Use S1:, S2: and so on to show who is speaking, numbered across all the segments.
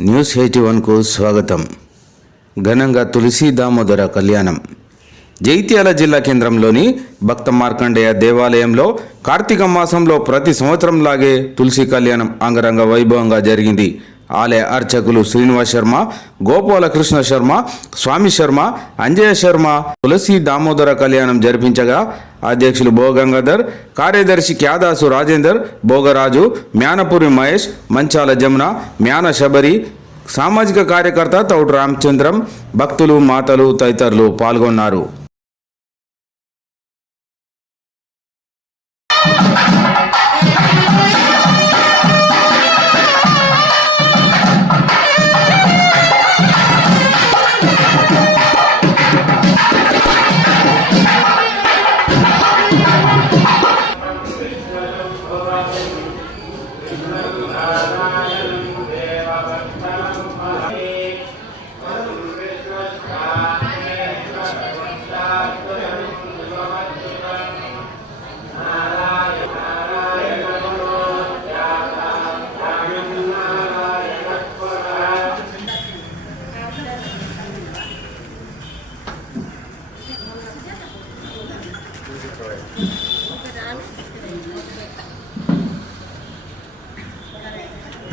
S1: News eighty వన్కు స్వాగతం. ఘనంగా తులసి దామోదర కళ్యాణం. జైత్యాల జిల్లా కేంద్రంలోని భక్త మార్కండేయ దేవాలయంలో కార్తీక మాసంలో ప్రతి సంవత్సరంలాగే తులసి కళ్యాణం అంగరంగ వైభవంగా జరిగింది. ఆలయ అర్చకులు శ్రీనివాస్ శర్మ గోపాలకృష్ణ శర్మ స్వామి శర్మ అంజయ శర్మ తులసి దామోదర కళ్యాణం జరిపించగా అధ్యక్షులు భోగంగాధర్ కార్యదర్శి క్యాదాసు రాజేందర్ భోగరాజు మ్యానపురి మహేష్ మంచాల జమున మ్యాన శబరి సామాజిక కార్యకర్త తౌడు రామచంద్రం భక్తులు మాతలు తదితరులు పాల్గొన్నారు.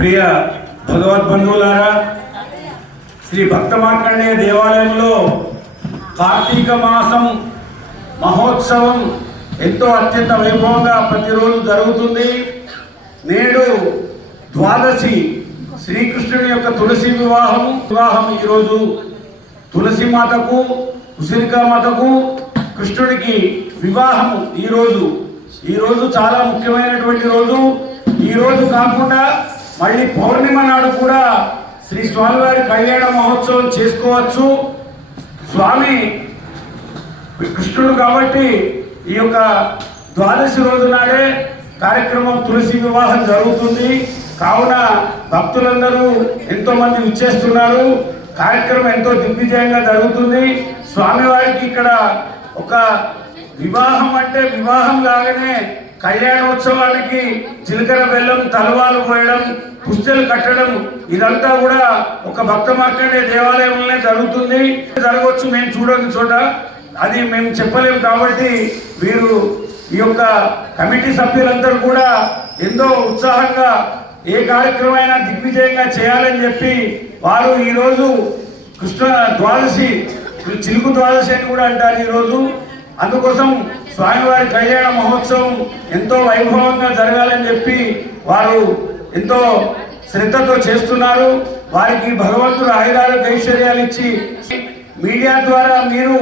S2: ప్రియ భగవద్బంధువులారా శ్రీ భక్త మార్కండే దేవాలయంలో కార్తీక మాసం మహోత్సవం ఎంతో అత్యంత వైభవంగా ప్రతిరోజు జరుగుతుంది. నేడు ద్వాదశి శ్రీకృష్ణుని యొక్క తులసి వివాహం వివాహం ఈరోజు తులసి మాతకు ఉసిరికా మాతకు కృష్ణుడికి వివాహం ఈరోజు. ఈరోజు చాలా ముఖ్యమైనటువంటి రోజు. ఈరోజు కాకుండా మళ్ళీ పౌర్ణిమ నాడు కూడా శ్రీ స్వామివారి కళ్యాణ మహోత్సవం చేసుకోవచ్చు. స్వామి కృష్ణుడు కాబట్టి ఈ యొక్క ద్వాదశి రోజు నాడే కార్యక్రమం తులసి వివాహం జరుగుతుంది. కావున భక్తులందరూ ఎంతో మంది విచ్చేస్తున్నారు. కార్యక్రమం ఎంతో దిగ్విజయంగా జరుగుతుంది. స్వామివారికి ఇక్కడ ఒక వివాహం అంటే వివాహం లాగానే కళ్యాణోత్సవానికి జీలకర్ర బెల్లం తలవాలు పోయడం పుస్తలు కట్టడం ఇదంతా కూడా ఒక భక్త మార్కండే దేవాలయంలోనే జరుగుతుంది. జరగవచ్చు మేము చూడని చోట. అది మేము చెప్పలేము కాబట్టి వీరు ఈ యొక్క కమిటీ సభ్యులందరూ కూడా ఎంతో ఉత్సాహంగా ఏ కార్యక్రమైనా దిగ్విజయంగా చేయాలని చెప్పి వారు ఈరోజు కృష్ణ ద్వాదశి చిలుకు ద్వాదశి అని కూడా అంటారు ఈరోజు. అందుకోసం స్వామివారి కళ్యాణ మహోత్సవం ఎంతో వైభవంగా జరగాలని చెప్పి వారు ఎంతో శ్రద్ధతో చేస్తున్నారు. వారికి భగవంతుడు ఆయుధాలకు ఐశ్వర్యాలు ఇచ్చి మీడియా ద్వారా మీరు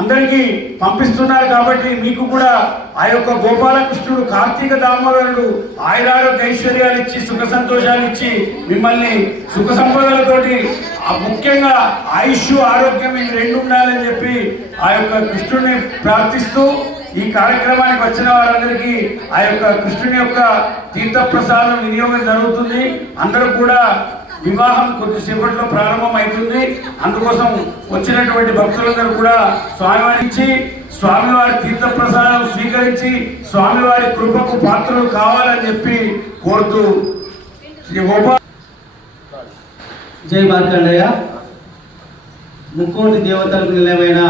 S2: అందరికీ పంపిస్తున్నారు కాబట్టి మీకు కూడా ఆ యొక్క గోపాలకృష్ణుడు కార్తీక దామోదరుడు ఆయురారోగ్య ఐశ్వర్యాలు ఇచ్చి సుఖ సంతోషాలు ఇచ్చి మిమ్మల్ని సుఖ సంపదలతోటి ముఖ్యంగా ఆయుష్ ఆరోగ్యం ఇవి రెండు ఉండాలని చెప్పి ఆ యొక్క కృష్ణుడిని ప్రార్థిస్తూ ఈ కార్యక్రమానికి వచ్చిన వారందరికీ ఆ యొక్క కృష్ణుని యొక్క తీర్థప్రసాదం వినియోగం జరుగుతుంది. అందరూ కూడా వివాహం కొద్దిసేపట్లో ప్రారంభం అవుతుంది అందుకోసం వచ్చినటువంటి భక్తులందరూ కూడా స్వామివారి స్వామివారి తీర్థప్రసాదం స్వీకరించి స్వామివారి కృపకు పాత్రలు కావాలని చెప్పి కోరుతూ శ్రీ గోపాల్
S3: జై మార్కండయ్య. ముక్కోటి దేవతలకు నిలయమైన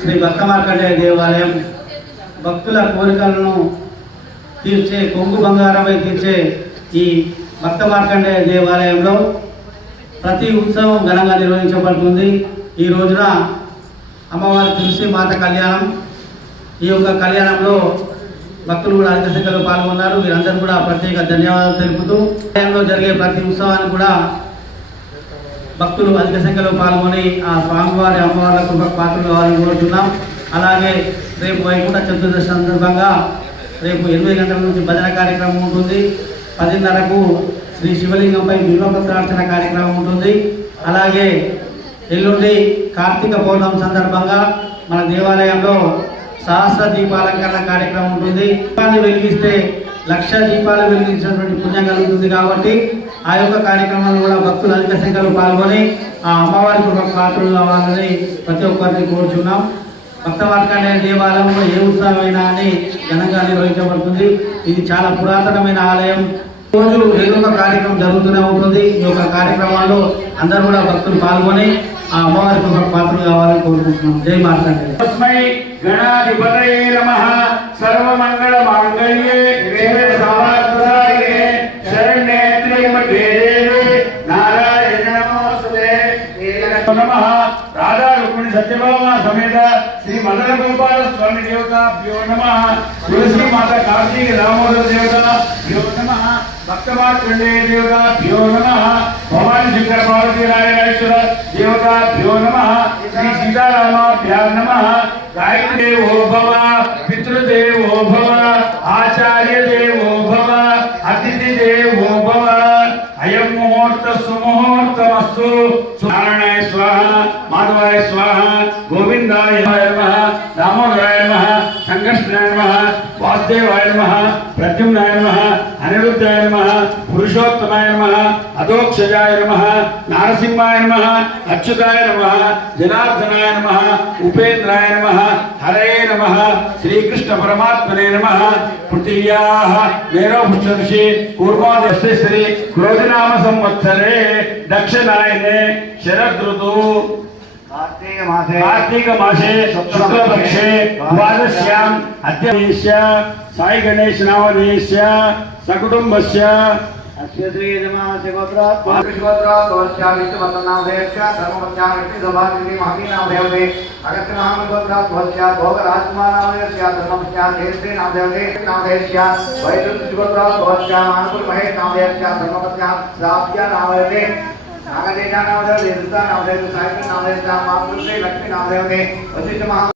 S3: శ్రీ భక్త మార్కండేయ దేవాలయం. భక్తుల కోరికలను తీర్చే కొంగు బంగారమై తీర్చే ఈ భక్త మార్కండే దేవాలయంలో ప్రతి ఉత్సవం ఘనంగా నిర్వహించబడుతుంది. ఈ రోజున అమ్మవారి తులసి మాత కళ్యాణం ఈ యొక్క కళ్యాణంలో భక్తులు కూడా అధిక సంఖ్యలో పాల్గొన్నారు. వీరందరూ కూడా ప్రత్యేక ధన్యవాదాలు తెలుపుతూ కళ్యాణంలో జరిగే ప్రతి ఉత్సవాన్ని కూడా భక్తులు అధిక సంఖ్యలో పాల్గొని ఆ స్వామివారి అమ్మవారి పాత్రలు కావాలని కోరుతున్నాం అలాగే రేపు వైకుంఠ చతుర్దశి సందర్భంగా రేపు ఎనిమిది గంటల నుంచి భజన కార్యక్రమం ఉంటుంది. పదిన్నరకు శ్రీ శివలింగంపై బిల్వపత్రార్చన కార్యక్రమం ఉంటుంది. అలాగే ఎల్లుండి కార్తీక పౌర్ణమి సందర్భంగా మన దేవాలయంలో సహస్ర దీపాలంకరణ కార్యక్రమం ఉంటుంది. దీపాన్ని వెలిగిస్తే లక్ష దీపాలు వెలిగించినటువంటి పుణ్యం కలుగుతుంది కాబట్టి ఆ యొక్క కార్యక్రమంలో కూడా భక్తులు అధిక సంఖ్యలో పాల్గొని ఆ అమ్మవారికి ఒక పాత్రలు కావాలని ప్రతి ఒక్కరిని కోరుచున్నాం. భక్త మార్కండేయ దేవాలయంలో ఏ ఉత్సవమైనా అని ఘనంగా నిర్వహించబడుతుంది. ఇది చాలా పురాతనమైన ఆలయం. రోజు ఏదో ఒక కార్యక్రమం జరుగుతూనే ఉంటుంది. ఈ యొక్క కార్యక్రమాల్లో అందరూ కూడా భక్తులు పాల్గొని ఆ అమ్మవారికి ఒక పాత్ర కావాలని కోరుకుంటున్నాం. జై మార్కండే
S2: గణాధిపతయే సర్వమంగళ మాంగళ్యే రాధా రుక్మిణి సత్యభామ సమేత శ్రీ మదన గోపాల స్వామి దేవత తులసి మాత కార్తీక దామోదర దేవత నమ. భక్త మార్కండే భవాని శంకర పార్వతీ నారాయణేశ్వర దేవతాభ్యో నమ శ్రీ సీతారామాభ్యాం నమః గాయత్రి దేవో భవ పితృదేవో భవ ఆచార్య దేవో భవ అతిథి దేవో భవ అయం ముహూర్త సుముహూర్తమస్తు నారాయణాయ స్వాహ మాధవాయ స్వాహ గోవిందాయ నమ దామోదరాయ నమ సంకృష్ణాయ నమ వాసుదేవాయ నమ ప్రద్యుమ్నాయ నమ అనిరుద్ధాయ నమ పురుషోత్తమాయ నమ అధోక్షజాయ నమ నారసింహాయ నమ అచ్యుతాయ నమ జనార్దనాయ నమ ఉపేంద్రాయ నమ హరే నమ శ్రీకృష్ణ పరమాత్మనే నమ. పృథివ్యా మేరోపుష్ఠర్షి కూర్మాదస్య శ్రీ క్రోధినామ సంవత్సరే దక్షిణాయనే శరదృతు. कार्तीकमासे शुक्लपक्षे द्वादश्याम् अद्यदेशस्य साईगणेशनामधेयस्य सकुटुम्बस्य।
S4: अस्य श्रीयजमः शिवत्रात् शिवत्रात् भवत्यामित्रमतनामधेयस्य धर्मपत्यामित्रसभानिधि महमीनामधेयते अगत्यमहं शिवत्रात् भवत्यात् भोगराजकुमारामधेयस्य धर्मपत्याधेयस्य नामधेयते नामधेयस्य वैद्युत शिवत्रात् भवत्या महापुरमहे नामधेयस्य धर्मपत्याः प्राप्त्या नामधेयते నాగదేవ నామదేవ ఎదుతా నామదేవ సాయి నామదేవ మా లక్ష్మీ లక్ష్మి నామదేవనే వశిష్ఠ మహా